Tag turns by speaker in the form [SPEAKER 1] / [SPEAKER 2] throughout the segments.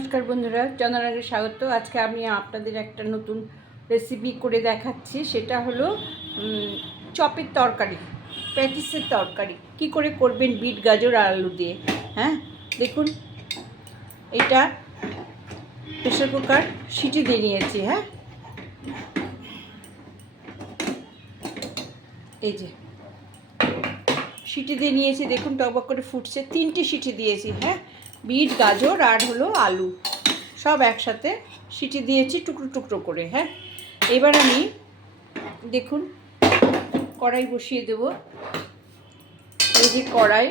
[SPEAKER 1] নমস্কার বন্ধুরা চন্দ্রনগরে স্বাগত। আজকে আমি আপনাদের একটা নতুন রেসিপি করে দেখাচ্ছি। সেটা হলো চপের তরকারি, প্যাটিসের তরকারি। কি করে করবেন বিট, গাজর আর আলু দিয়ে? হ্যাঁ দেখুন, এটা প্রেশার কুকার সিটি দিয়ে নিয়েছি হ্যাঁ? এই যে সিটি দিয়ে নিয়েছি, দেখুন টকবক করে ফুটছে। তিনটে সিটি দিয়েছি হ্যাঁ? বিট, গাজর আর হলো আলু। সব একসাথে সিটি দিয়েছি টুকরো টুকরো করে হ্যাঁ? এবার আমি, দেখুন, কড়াই বসিয়ে দেব। এই যে কড়াই,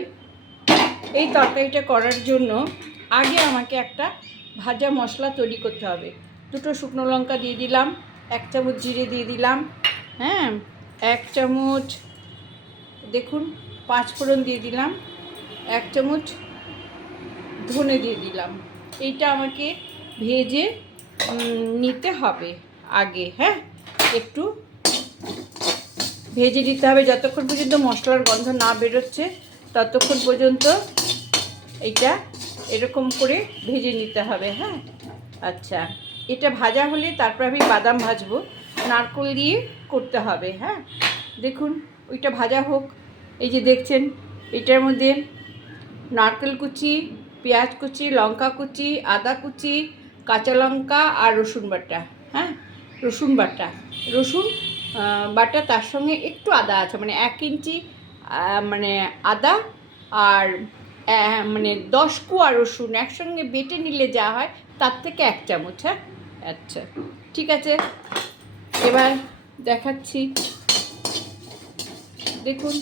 [SPEAKER 1] এই তরকারিটা করার জন্য আগে আমাকে একটা ভাজা মশলা তৈরি করতে হবে। দুটো শুকনো লঙ্কা দিয়ে দিলাম, এক চামচ জিরে দিয়ে দিলাম হ্যাঁ? এক চামচ, দেখুন পাঁচ ফোড়ন দিয়ে দিলাম, এক চামচ ধনে দিয়ে দিলাম। এইটা আমাকে ভেজে নিতে হবে আগে হ্যাঁ? একটু ভেজে দিতে হবে। যতক্ষণ পর্যন্ত মশলার গন্ধ না বেরোচ্ছে, ততক্ষণ পর্যন্ত এইটা এরকম করে ভেজে নিতে হবে হ্যাঁ? আচ্ছা এটা ভাজা হলে তারপর আমি বাদাম ভাজবো। নারকোল দিয়ে করতে হবে হ্যাঁ? দেখুন, ওইটা ভাজা হোক। এই যে দেখছেন, এটার মধ্যে নারকেল কুচি পেঁয়াজ কুচি, লঙ্কা কুচি, আদা কুচি, কাঁচা লঙ্কা আর রসুন বাটা হ্যাঁ? রসুন বাটা। রসুন বাটা তার সঙ্গে একটু আদা আছে মানে এক ইঞ্চি মানে আদা আর মানে দশ কুয়া রসুন একসঙ্গে বেটে নিলে যা হয়, তার থেকে এক চামচ হ্যাঁ? আচ্ছা ঠিক আছে। এবার দেখাচ্ছি। দেখুন,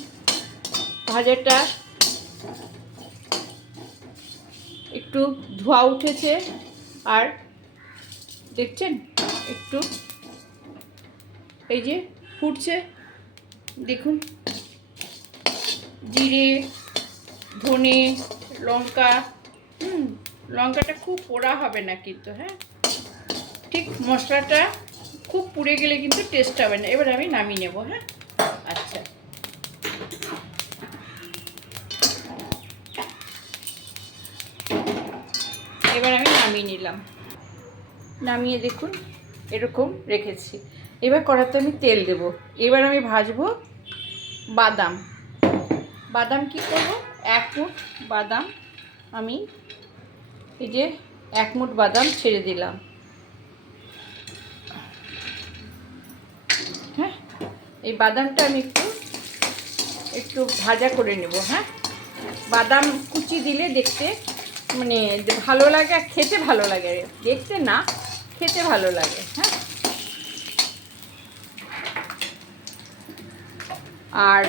[SPEAKER 1] ভাজাটা একটু ধোয়া উঠেছে। আর দেখছেন? একটু এই যে ফুটছে। দেখুন। জিরে, ধনে, লঙ্কা। হুম, লঙ্কাটা খুব পোড়া হবে না কিন্তু হ্যাঁ? ঠিক মশলাটা খুব পুড়ে গেলে কিন্তু টেস্ট হবে না। এবার আমি নামিয়ে নেব হ্যাঁ? নামিয়ে নিলাম। নামিয়ে দেখুন, এরকম রেখেছি। এবার কড়াতে আমি তেল দেব। এবার আমি ভাজবো বাদাম। বাদাম কি করব? এক মুঠ বাদাম আমি এই যে এক মুঠ বাদাম ছেড়ে দিলাম। হ্যাঁ এই বাদামটা আমি একটু একটু ভাজা করে নেব হ্যাঁ? বাদাম কুচি দিলে দেখতে মানে ভালো লাগে আর খেতে ভালো লাগে দেখতে না, খেতে ভালো লাগে হ্যাঁ? আর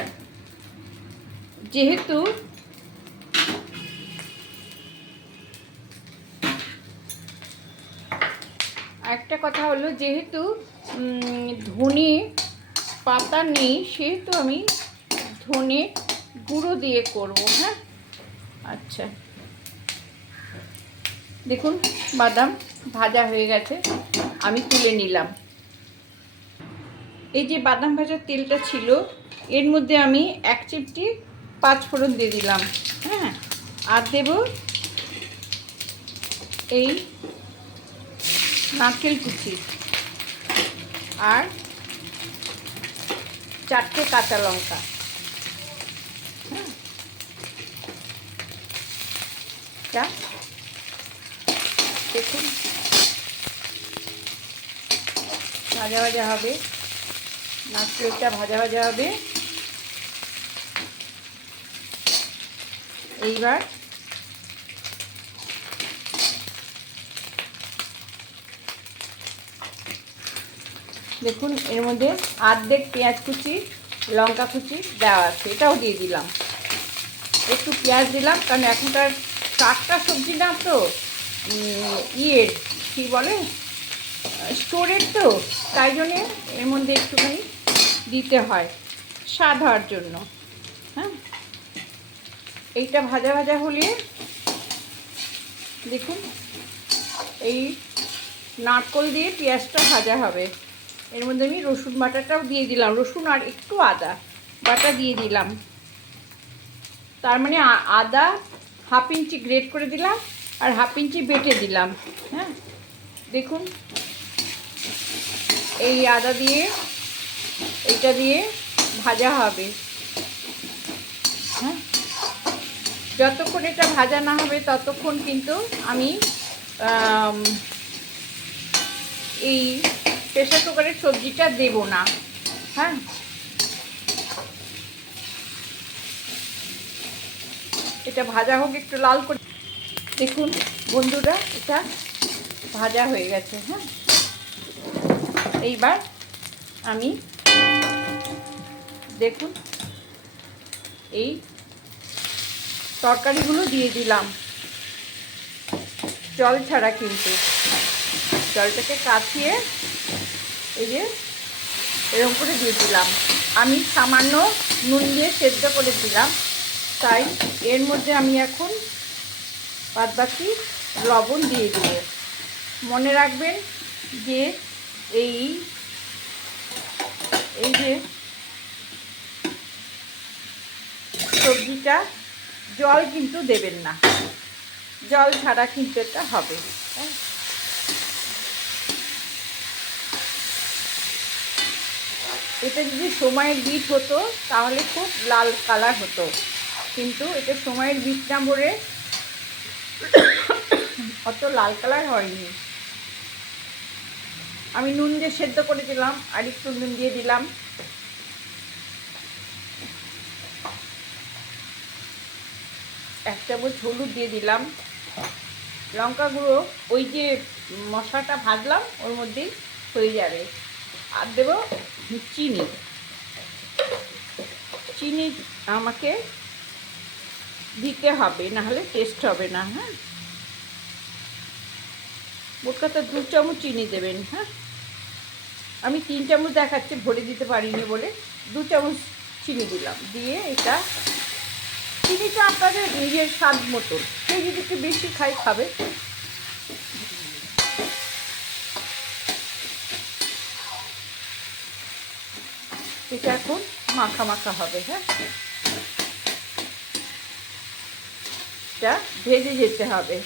[SPEAKER 1] যেহেতু একটা কথা হলো যেহেতু ধনে পাতা নেই, সেহেতু আমি ধনে গুঁড়ো দিয়ে করব হ্যাঁ? আচ্ছা। দেখুন, বাদাম ভাজা হয়ে গেছে, আমি তুলে নিলাম। এই যে বাদাম ভাজার তেলটা ছিল, এর মধ্যে আমি এক চিমটি পাঁচ ফোড়ন দিয়ে দিলাম হ্যাঁ? আর দেব এই নারকেল কুচি আর চারটে কাঁচা লঙ্কা হ্যাঁ? দেখুন। ভাজা ভাজা হবে। নারকেলটা ভাজা ভাজা হবে। এইবার দেখুন, এর মধ্যে আর্ধেক পেঁয়াজ কুচি, লঙ্কা কুচি দেওয়া আছে, এটাও দিয়ে দিলাম। একটু পেঁয়াজ দিলাম, কারণ এখনকার টাটকা সবজি না তো। ইয়ের কী বলে? স্টোরের তো, তাই জন্যে এর মধ্যে একটুখানি দিতে হয়, স্বাদ হওয়ার জন্য। হ্যাঁ? এইটা ভাজা ভাজা হলে, দেখুন, এই নারকল দিয়ে পেঁয়াজটা ভাজা হবে। এর মধ্যে আমি রসুন বাটাটাও দিয়ে দিলাম, রসুন আর একটু আদা বাটা দিয়ে দিলাম। তার মানে আদা হাফ ইঞ্চি গ্রেট করে দিলাম আর হাফ ইঞ্চি বেটে দিলাম হ্যাঁ? দেখুন। এই আদা দিয়ে, এইটা দিয়ে ভাজা হবে হ্যাঁ? যতক্ষণ এটা ভাজা না হবে, ততক্ষণ কিন্তু আমি এই প্রেশার কুকারের সবজিটা দেব না হ্যাঁ? এটা ভাজা হোক, একটু লাল করে দেখুন, বন্ধুরা, এটা ভাজা হয়ে গেছে হ্যাঁ? এইবার আমি দেখুন, এই তরকারিগুলো দিয়ে দিলাম। জল ছাড়া কিন্তু। জলটাকে কাচিয়ে এই যে এরকম করে দিয়ে দিলাম। আমি সামান্য নুন দিয়ে সেদ্ধ করেছিলাম তাই এর মধ্যে আমি এখন বাদ বাকি লবণ দিয়ে দেবো। মনে রাখবেন যে এই এই যে সবজিটা জল কিন্তু দেবেন না। জল ছাড়া কিন্তু এটা হবে। এটা যদি সময়ের বিট হতো, তাহলে খুব লাল কালার হতো। কিন্তু এটা সময়ের বিট না ভরে অত লাল কালার হয়নি। আমি নুন দিয়ে সেদ্ধ করে দিলাম, আর একটু নুন দিয়ে দিলাম। এক চামচ হলুদ দিয়ে দিলাম। লঙ্কা গুঁড়ো, ওই যে মশলাটা ভাজলাম, ওর মধ্যেই হয়ে যাবে। আর দেবো চিনি। চিনি আমাকে দিতে হবে নাহলে টেস্ট হবে না হ্যাঁ? মোট কথা দু চামচ চিনি দেবেন হ্যাঁ? আমি তিন চামচ দেখাচ্ছি, ভরে দিতে পারিনি বলে দু চামচ চিনি দিলাম, দিয়ে এটা চিনিটা আপনাদের নিজের স্বাদ মতন কেউ যদি একটু বেশি খাই খাবে। এটা এখন মাখা মাখা হবে হ্যাঁ? এটা ভেজে যেতে হবে।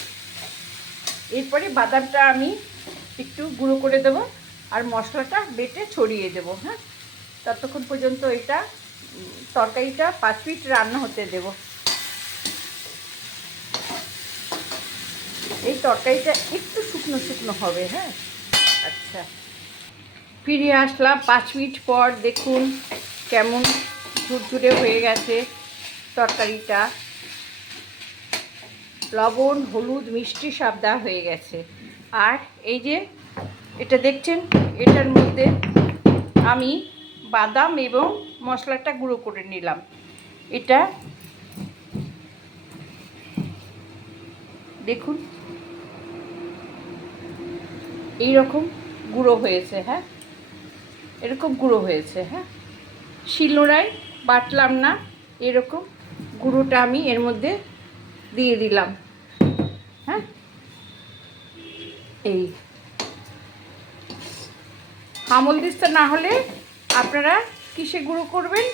[SPEAKER 1] এরপরে বাদামটা আমি একটু গুঁড়ো করে দেব আর মশলাটা বেটে ছড়িয়ে দেব হ্যাঁ? ততক্ষণ পর্যন্ত এটা তরকারিটা পাঁচ মিনিট রান্না হতে দেব। এই তরকারিটা একটু শুকনো শুকনো হবে হ্যাঁ? আচ্ছা। ফিরে আসলাম পাঁচ মিনিট পর, দেখুন কেমন ঝুরঝুরে হয়ে গেছে তরকারিটা। লবণ, হলুদ, মিষ্টি সব দেওয়া হয়ে গেছে। আর এই যে এটা দেখছেন, এটার মধ্যে আমি বাদাম এবং মশলাটা গুঁড়ো করে নিলাম। এটা দেখুন এই রকম গুঁড়ো হয়েছে হ্যাঁ? এরকম গুঁড়ো হয়েছে হ্যাঁ? শিলনোড়ায় বাটলাম না, এরকম গুঁড়োটা আমি এর মধ্যে দিয়ে দিলাম। হ্যাঁ? এই। আমল দিস্তা না হলে আপনারা কিসে গুঁড়ো করবেন?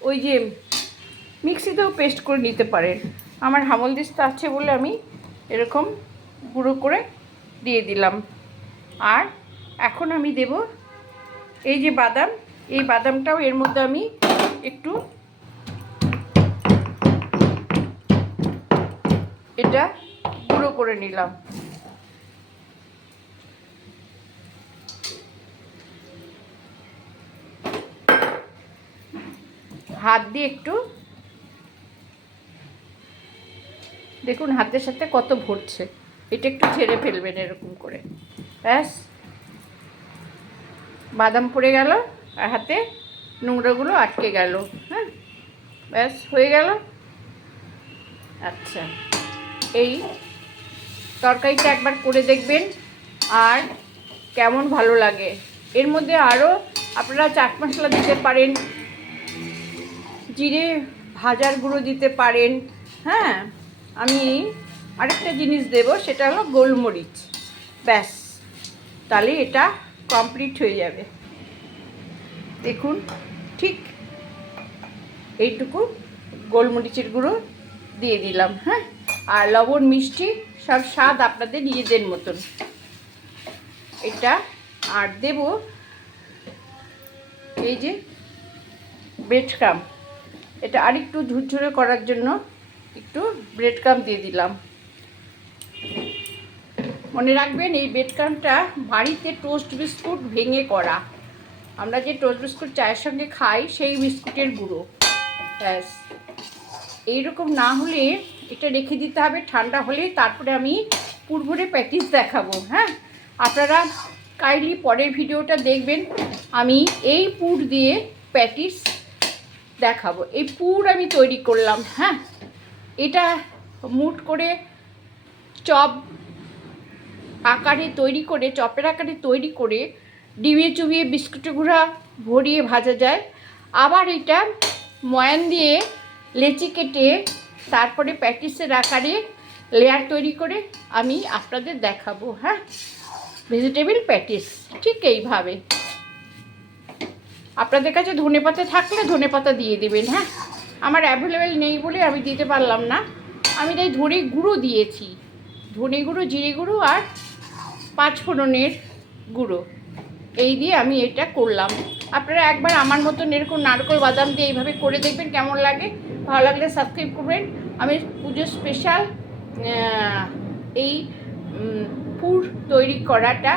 [SPEAKER 1] ওই যে মিক্সিতেও পেস্ট করে নিতে পারেন। আমার হামল দিস্তা আছে বলে আমি এরকম গুঁড়ো করে দিয়ে দিলাম। আর এখন আমি দেব এই যে বাদাম। এই বাদামটাও এর মধ্যে আমি একটু এটা গুঁড়ো করে নিলাম। হাত দিয়ে একটু দেখুন, হাতের সাথে কত ভরছে। এটা একটু ছেড়ে ফেলবেন এরকম করে। ব্যাস। বাদাম পড়ে গেল আর হাতে নোংরাগুলো আটকে গেল। হ্যাঁ? ব্যাস, হয়ে গেল? আচ্ছা। এই তরকারিটা একবার করে দেখবেন আর কেমন ভালো লাগে। এর মধ্যে আরও আপনারা চাট মশলা দিতে পারেন, জিরে ভাজার গুঁড়ো দিতে পারেন হ্যাঁ? আমি আরেকটা জিনিস দেব, সেটা হলো গোলমরিচ। ব্যাস, তাহলে এটা কমপ্লিট হয়ে যাবে। দেখুন, ঠিক এইটুকু গোলমরিচের গুঁড়ো দিয়ে দিলাম হ্যাঁ? আর লবণ, মিষ্টি, সব স্বাদ আপনাদের নিজেদের মতন। এটা, আর দেব এই যে ব্রেড ক্রাম এটা আরেকটু ঝুরঝুরে করার জন্য একটু ব্রেড ক্রাম দিয়ে দিলাম। মনে রাখবেন, এই ব্রেড ক্রামটা বাড়িতে টোস্ট বিস্কুট ভেঙে করা। আমরা যে টোস্ট বিস্কুট চায়ের সঙ্গে খাই, সেই বিস্কুটের গুঁড়ো। ব্যাস। এইরকম না হলে এটা রেখে দিতে হবে ঠান্ডা হলে, তারপরে আমি পুরভরে প্যাটিস দেখাবো হ্যাঁ? আপনারা কাইন্ডলি পরের ভিডিওটা দেখবেন, আমি এই পুর দিয়ে প্যাটিস দেখাবো। এই পুর আমি তৈরি করলাম হ্যাঁ? এটা মুট করে চপ আকারে তৈরি করে, চপের আকারে তৈরি করে ডিবিয়ে চুবিয়ে বিস্কুটের গুঁড়া ভরিয়ে ভাজা যায়। আবার এটা ময়ান দিয়ে লেচি কেটে তারপরে প্যাটিসের আকারে লেয়ার তৈরি করে আমি আপনাদের দেখাবো হ্যাঁ? ভেজিটেবিল প্যাটিস ঠিক এইভাবে। আপনাদের কাছে ধনে পাতা থাকলে ধনে পাতা দিয়ে দেবেন হ্যাঁ? আমার অ্যাভেলেবেল নেই বলে আমি দিতে পারলাম না। আমি তাই ধনে গুঁড়ো দিয়েছি। ধনে গুঁড়ো, জিরে গুঁড়ো আর পাঁচ ফোড়নের গুঁড়ো। এই দিয়ে আমি এটা করলাম। আপনারা একবার আমার মতন এরকম নারকোল বাদাম দিয়ে এইভাবে করে দেখবেন কেমন লাগে। ভালো লাগলে সাবস্ক্রাইব করবেন। আমি পুজোর স্পেশাল এই পুর তৈরি করাটা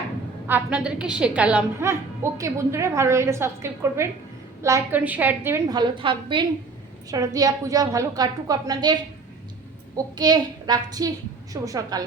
[SPEAKER 1] আপনাদেরকে শেখালাম। হ্যাঁ ওকে বন্ধুরা, ভালো লাগলে সাবস্ক্রাইব করবেন। লাইক করেন শেয়ার দেবেন, ভালো থাকবেন। শারদীয়া পূজা ভালো কাটুক আপনাদের। ওকে রাখছি। শুভ সকাল।